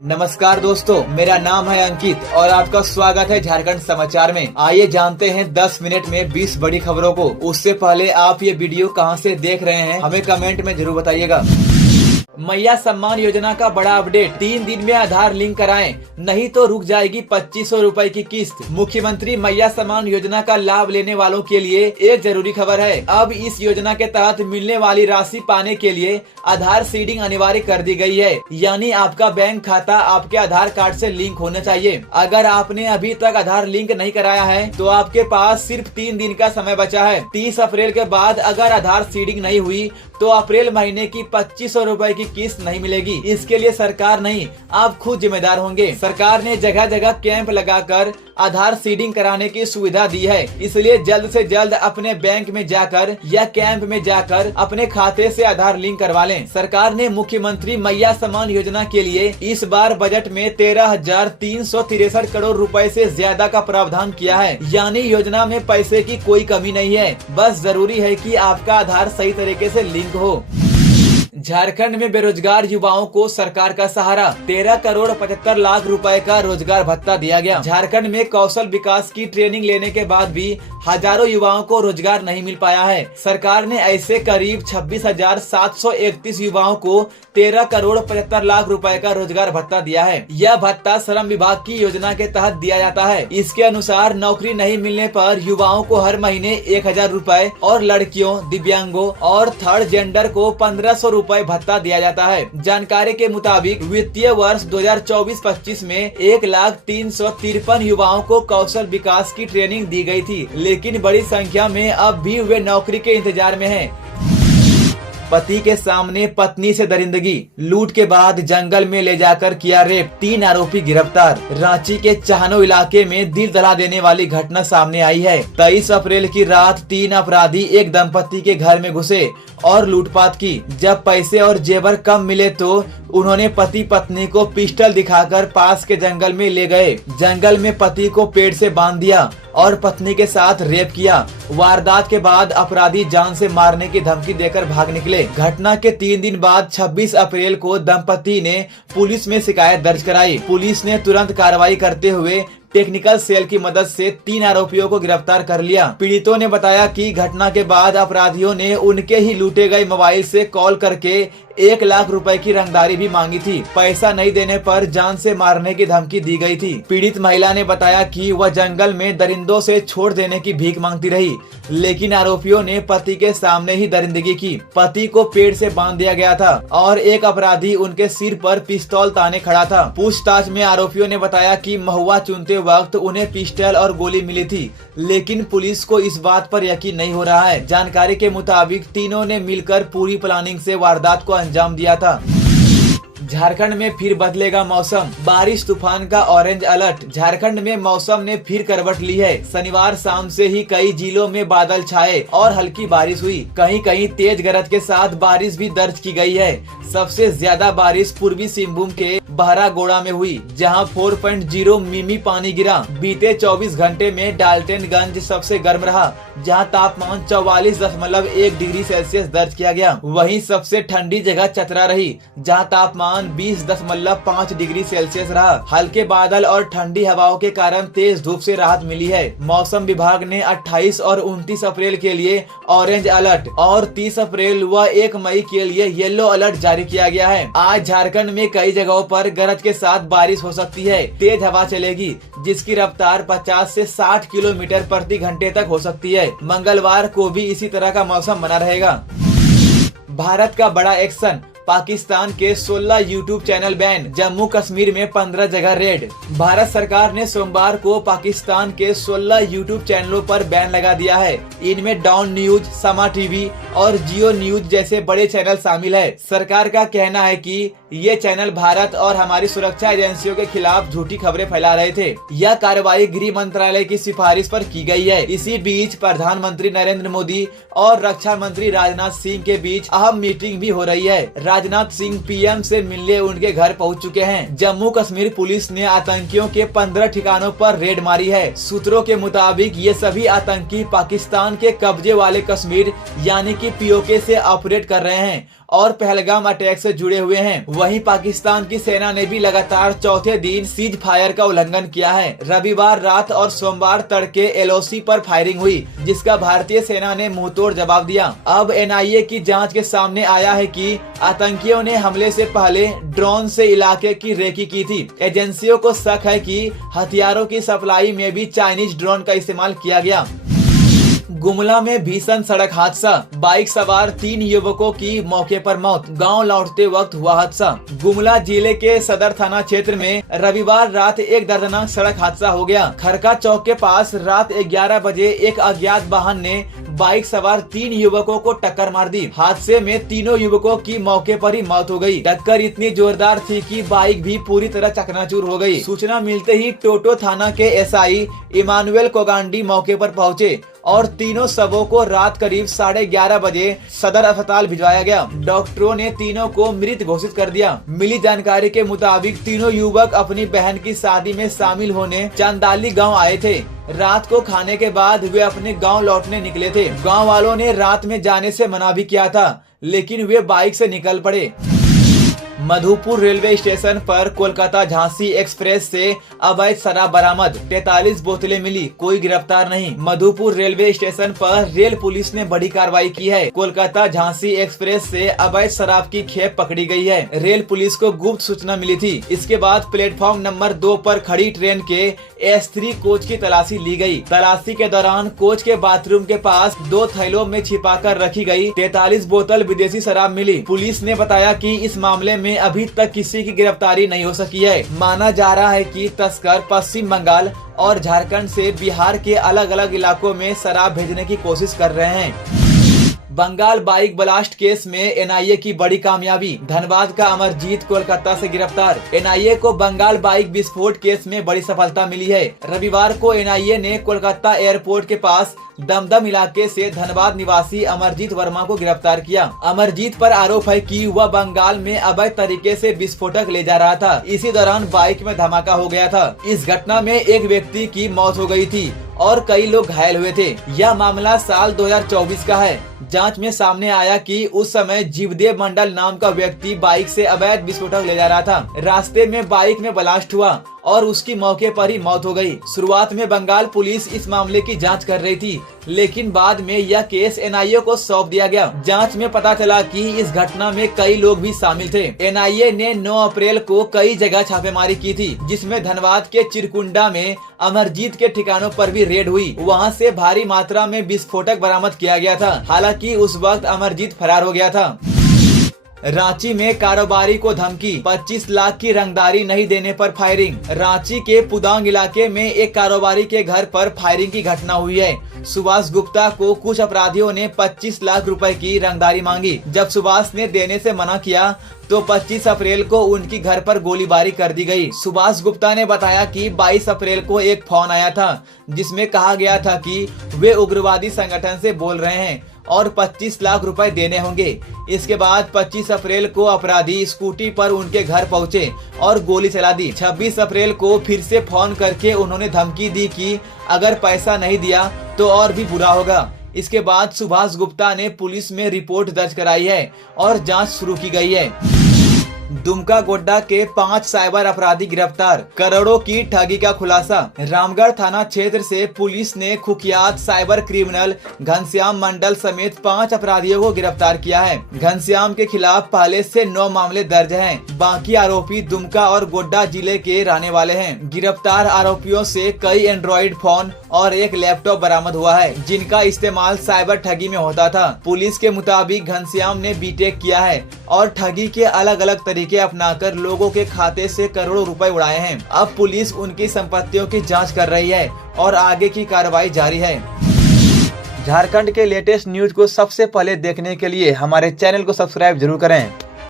नमस्कार दोस्तों, मेरा नाम है अंकित और आपका स्वागत है झारखंड समाचार में। आइए जानते हैं 10 मिनट में 20 बड़ी खबरों को। उससे पहले आप ये वीडियो कहां से देख रहे हैं हमें कमेंट में जरूर बताइएगा। मैया सम्मान योजना का बड़ा अपडेट, 3 दिन में आधार लिंक कराएं, नहीं तो रुक जाएगी 2500 रूपए की किस्त। मुख्यमंत्री मैया सम्मान योजना का लाभ लेने वालों के लिए एक जरूरी खबर है। अब इस योजना के तहत मिलने वाली राशि पाने के लिए आधार सीडिंग अनिवार्य कर दी गई है, यानी आपका बैंक खाता आपके आधार कार्ड से लिंक होना चाहिए। अगर आपने अभी तक आधार लिंक नहीं कराया है तो आपके पास सिर्फ 3 दिन का समय बचा है। 30 अप्रैल के बाद अगर आधार सीडिंग नहीं हुई तो अप्रैल महीने की 2500 रूपए की किस्त नहीं मिलेगी। इसके लिए सरकार नहीं, आप खुद जिम्मेदार होंगे। सरकार ने जगह जगह कैंप लगाकर आधार सीडिंग कराने की सुविधा दी है, इसलिए जल्द से जल्द अपने बैंक में जाकर या कैंप में जाकर अपने खाते से आधार लिंक करवा लें। सरकार ने मुख्यमंत्री मैया सम्मान योजना के लिए इस बार बजट में 13,363 करोड़ रुपए से ज्यादा का प्रावधान किया है, यानी योजना में पैसे की कोई कमी नहीं है। बस जरूरी है कि आपका आधार सही तरीके से लिंक हो। झारखंड में बेरोजगार युवाओं को सरकार का सहारा, 13 करोड़ 75 लाख रुपए का रोजगार भत्ता दिया गया। झारखंड में कौशल विकास की ट्रेनिंग लेने के बाद भी हजारों युवाओं को रोजगार नहीं मिल पाया है। सरकार ने ऐसे करीब 26,731 युवाओं को 13 करोड़ 75 लाख रुपए का रोजगार भत्ता दिया है। यह भत्ता श्रम विभाग की योजना के तहत दिया जाता है। इसके अनुसार नौकरी नहीं मिलने पर युवाओं को हर महीने 1000 रूपए और लड़कियों, दिव्यांगों और थर्ड जेंडर को 1500 रूपए भत्ता दिया जाता है। जानकारी के मुताबिक वित्तीय वर्ष 2024-25 में 1,03,53 युवाओं को कौशल विकास की ट्रेनिंग दी गई थी, लेकिन बड़ी संख्या में अब भी वे नौकरी के इंतजार में हैं। पति के सामने पत्नी से दरिंदगी, लूट के बाद जंगल में ले जाकर किया रेप, 3 आरोपी गिरफ्तार। रांची के चाहनो इलाके में दिल दहला देने वाली घटना सामने आई है। 23 अप्रैल की रात 3 अपराधी एक दंपति के घर में घुसे और लूटपाट की। जब पैसे और जेवर कम मिले तो उन्होंने पति पत्नी को पिस्टल दिखाकर पास के जंगल में ले गए। जंगल में पति को पेड़ से बांध दिया और पत्नी के साथ रेप किया। वारदात के बाद अपराधी जान से मारने की धमकी देकर भाग निकले। घटना के 3 दिन बाद 26 अप्रैल को दंपति ने पुलिस में शिकायत दर्ज कराई। पुलिस ने तुरंत कार्रवाई करते हुए टेक्निकल सेल की मदद से 3 आरोपियों को गिरफ्तार कर लिया। पीड़ितों ने बताया कि घटना के बाद अपराधियों ने उनके ही लूटे गए मोबाइल से कॉल करके 1 लाख रुपए की रंगदारी भी मांगी थी। पैसा नहीं देने पर जान से मारने की धमकी दी गई थी। पीड़ित महिला ने बताया कि वह जंगल में दरिंदों से छोड़ देने की भीख मांगती रही, लेकिन आरोपियों ने पति के सामने ही दरिंदगी की। पति को पेड़ से बांध दिया गया था और एक अपराधी उनके सिर पर पिस्तौल ताने खड़ा था। पूछताछ में आरोपियों ने बताया कि महुआ चुनते वक्त उन्हें पिस्टल और गोली मिली थी, लेकिन पुलिस को इस बात पर यकीन नहीं हो रहा है। जानकारी के मुताबिक तीनों ने मिलकर पूरी प्लानिंग से वारदात को अंजाम दिया था। झारखंड में फिर बदलेगा मौसम, बारिश तूफान का ऑरेंज अलर्ट। झारखंड में मौसम ने फिर करवट ली है। शनिवार शाम से ही कई जिलों में बादल छाए और हल्की बारिश हुई। कहीं कहीं तेज गरज के साथ बारिश भी दर्ज की गई है। सबसे ज्यादा बारिश पूर्वी सिंहभूम के बहरागोड़ा में हुई, जहां 4.0 मिमी पानी गिरा। बीते 24 घंटे में डाल्टनगंज सबसे गर्म रहा, जहां तापमान 44.1 डिग्री सेल्सियस दर्ज किया गया। वहीं सबसे ठंडी जगह चतरा रही, जहां तापमान 20.5 डिग्री सेल्सियस रहा। हल्के बादल और ठंडी हवाओं के कारण तेज धूप से राहत मिली है। मौसम विभाग ने 28 और 29 अप्रैल के लिए ऑरेंज अलर्ट और 30 अप्रैल व 1 मई के लिए येलो अलर्ट जारी किया गया है। आज झारखंड में कई जगहों पर गरज के साथ बारिश हो सकती है। तेज हवा चलेगी, जिसकी रफ्तार 50 से 60 किलोमीटर प्रति घंटे तक हो सकती है। मंगलवार को भी इसी तरह का मौसम बना रहेगा। भारत का बड़ा एक्शन, पाकिस्तान के 16 YouTube channel ban, Jammu Kashmir में 15 जगह रेड। भारत सरकार ने सोमवार को पाकिस्तान के 16 यूट्यूब चैनलों पर बैन लगा दिया है। इनमें डॉन न्यूज, समा टीवी और जियो न्यूज जैसे बड़े चैनल शामिल है। सरकार का कहना है कि ये चैनल भारत और हमारी सुरक्षा एजेंसियों के खिलाफ झूठी खबरें फैला रहे थे। यह कार्रवाई गृह मंत्रालय की सिफारिश पर की गई है। इसी बीच प्रधानमंत्री नरेंद्र मोदी और रक्षा मंत्री राजनाथ सिंह के बीच अहम मीटिंग भी हो रही है। राजनाथ सिंह पीएम से मिलने उनके घर पहुंच चुके हैं। जम्मू कश्मीर पुलिस ने आतंकियों के 15 ठिकानों पर रेड मारी है। सूत्रों के मुताबिक ये सभी आतंकी पाकिस्तान के कब्जे वाले कश्मीर यानी कि पीओके से ऑपरेट कर रहे हैं और पहलगाम अटैक से जुड़े हुए हैं। वहीं पाकिस्तान की सेना ने भी लगातार चौथे दिन सीज फायर का उल्लंघन किया है। रविवार रात और सोमवार तड़के LOC पर फायरिंग हुई, जिसका भारतीय सेना ने मुंहतोड़ जवाब दिया। अब NIA की जांच के सामने आया है कि आतंकियों ने हमले से पहले ड्रोन से इलाके की रेकी की थी। एजेंसियों को शक है कि हथियारों की सप्लाई में भी चाइनीज ड्रोन का इस्तेमाल किया गया। गुमला में भीषण सड़क हादसा, बाइक सवार 3 युवकों की मौके पर मौत, गांव लौटते वक्त हुआ हादसा। गुमला जिले के सदर थाना क्षेत्र में रविवार रात एक दर्दनाक सड़क हादसा हो गया। खरका चौक के पास रात 11 बजे एक अज्ञात वाहन ने बाइक सवार 3 युवकों को टक्कर मार दी। हादसे में तीनों युवकों की मौके पर ही मौत हो गई। टक्कर इतनी जोरदार थी कि बाइक भी पूरी तरह चकनाचूर हो गई। सूचना मिलते ही टोटो थाना के SI इमानुएल कोगांडी मौके पर पहुंचे और तीनों शवों को रात करीब 11:30 बजे सदर अस्पताल भिजवाया गया। डॉक्टरों ने तीनों को मृत घोषित कर दिया। मिली जानकारी के मुताबिक तीनों युवक अपनी बहन की शादी में शामिल होने चंदाली गांव आए थे। रात को खाने के बाद वे अपने गांव लौटने निकले थे। गांव वालों ने रात में जाने से मना भी किया था, लेकिन वे बाइक से निकल पड़े। मधुपुर रेलवे स्टेशन पर कोलकाता झांसी एक्सप्रेस से अवैध शराब बरामद, 43 बोतलें मिली, कोई गिरफ्तार नहीं। मधुपुर रेलवे स्टेशन पर रेल पुलिस ने बड़ी कार्रवाई की है। कोलकाता झांसी एक्सप्रेस से अवैध शराब की खेप पकड़ी गई है। रेल पुलिस को गुप्त सूचना मिली थी। इसके बाद प्लेटफॉर्म नंबर 2 पर खड़ी ट्रेन के S3 कोच की तलाशी ली गई। तलाशी के दौरान कोच के बाथरूम के पास 2 थैलों में छिपाकर रखी गई 43 बोतल विदेशी शराब मिली। पुलिस ने बताया कि इस मामले में अभी तक किसी की गिरफ्तारी नहीं हो सकी है। माना जा रहा है कि तस्कर पश्चिम बंगाल और झारखंड से बिहार के अलग अलग इलाकों में शराब भेजने की कोशिश कर रहे हैं। बंगाल बाइक ब्लास्ट केस में NIA की बड़ी कामयाबी, धनबाद का अमरजीत कोलकाता से गिरफ्तार। NIA को बंगाल बाइक विस्फोट केस में बड़ी सफलता मिली है। रविवार को NIA ने कोलकाता एयरपोर्ट के पास दमदम इलाके से धनबाद निवासी अमरजीत वर्मा को गिरफ्तार किया। अमरजीत पर आरोप है कि वह बंगाल में अवैध तरीके से विस्फोटक ले जा रहा था। इसी दौरान बाइक में धमाका हो गया था। इस घटना में एक व्यक्ति की मौत हो गई थी और कई लोग घायल हुए थे। यह मामला साल 2024 का है। जांच में सामने आया कि उस समय जीवदेव मंडल नाम का व्यक्ति बाइक से अवैध विस्फोटक ले जा रहा था। रास्ते में बाइक में ब्लास्ट हुआ और उसकी मौके पर ही मौत हो गई। शुरुआत में बंगाल पुलिस इस मामले की जांच कर रही थी, लेकिन बाद में यह केस NIA को सौंप दिया गया। जांच में पता चला कि इस घटना में कई लोग भी शामिल थे। NIA ने 9 अप्रैल को कई जगह छापेमारी की थी, जिसमें धनबाद के चिरकुंडा में अमरजीत के ठिकानों पर भी रेड हुई। वहां से भारी मात्रा में विस्फोटक बरामद किया गया था। हालांकि उस वक्त अमरजीत फरार हो गया था। रांची में कारोबारी को धमकी, 25 लाख की रंगदारी नहीं देने पर फायरिंग। रांची के पुदांग इलाके में एक कारोबारी के घर पर फायरिंग की घटना हुई है। सुभाष गुप्ता को कुछ अपराधियों ने 25 लाख रुपए की रंगदारी मांगी। जब सुभाष ने देने से मना किया तो 25 अप्रैल को उनकी घर पर गोलीबारी कर दी गई। सुभाष गुप्ता ने बताया कि 22 अप्रैल को एक फोन आया था, जिसमें कहा गया था कि वे उग्रवादी संगठन से बोल रहे हैं और 25 लाख रुपए देने होंगे। इसके बाद 25 अप्रैल को अपराधी स्कूटी पर उनके घर पहुंचे और गोली चला दी। 26 अप्रैल को फिर से फोन करके उन्होंने धमकी दी कि अगर पैसा नहीं दिया तो और भी बुरा होगा। इसके बाद सुभाष गुप्ता ने पुलिस में रिपोर्ट दर्ज कराई है और जांच शुरू की गई है। दुमका गोड्डा के 5 साइबर अपराधी गिरफ्तार, करोड़ों की ठगी का खुलासा। रामगढ़ थाना क्षेत्र से पुलिस ने कुख्यात साइबर क्रिमिनल घनश्याम मंडल समेत 5 अपराधियों को गिरफ्तार किया है। घनश्याम के खिलाफ पहले से 9 मामले दर्ज हैं। बाकी आरोपी दुमका और गोड्डा जिले के रहने वाले हैं। गिरफ्तार आरोपियों से कई एंड्रॉइड फोन और एक लैपटॉप बरामद हुआ है, जिनका इस्तेमाल साइबर ठगी में होता था। पुलिस के मुताबिक घनश्याम ने बीटेक किया है और ठगी के अलग अलग तरीके अपनाकर लोगों के खाते से करोड़ों रुपए उड़ाए हैं। अब पुलिस उनकी संपत्तियों की जांच कर रही है और आगे की कार्रवाई जारी है। झारखंड के लेटेस्ट न्यूज को सबसे पहले देखने के लिए हमारे चैनल को सब्सक्राइब जरूर करें।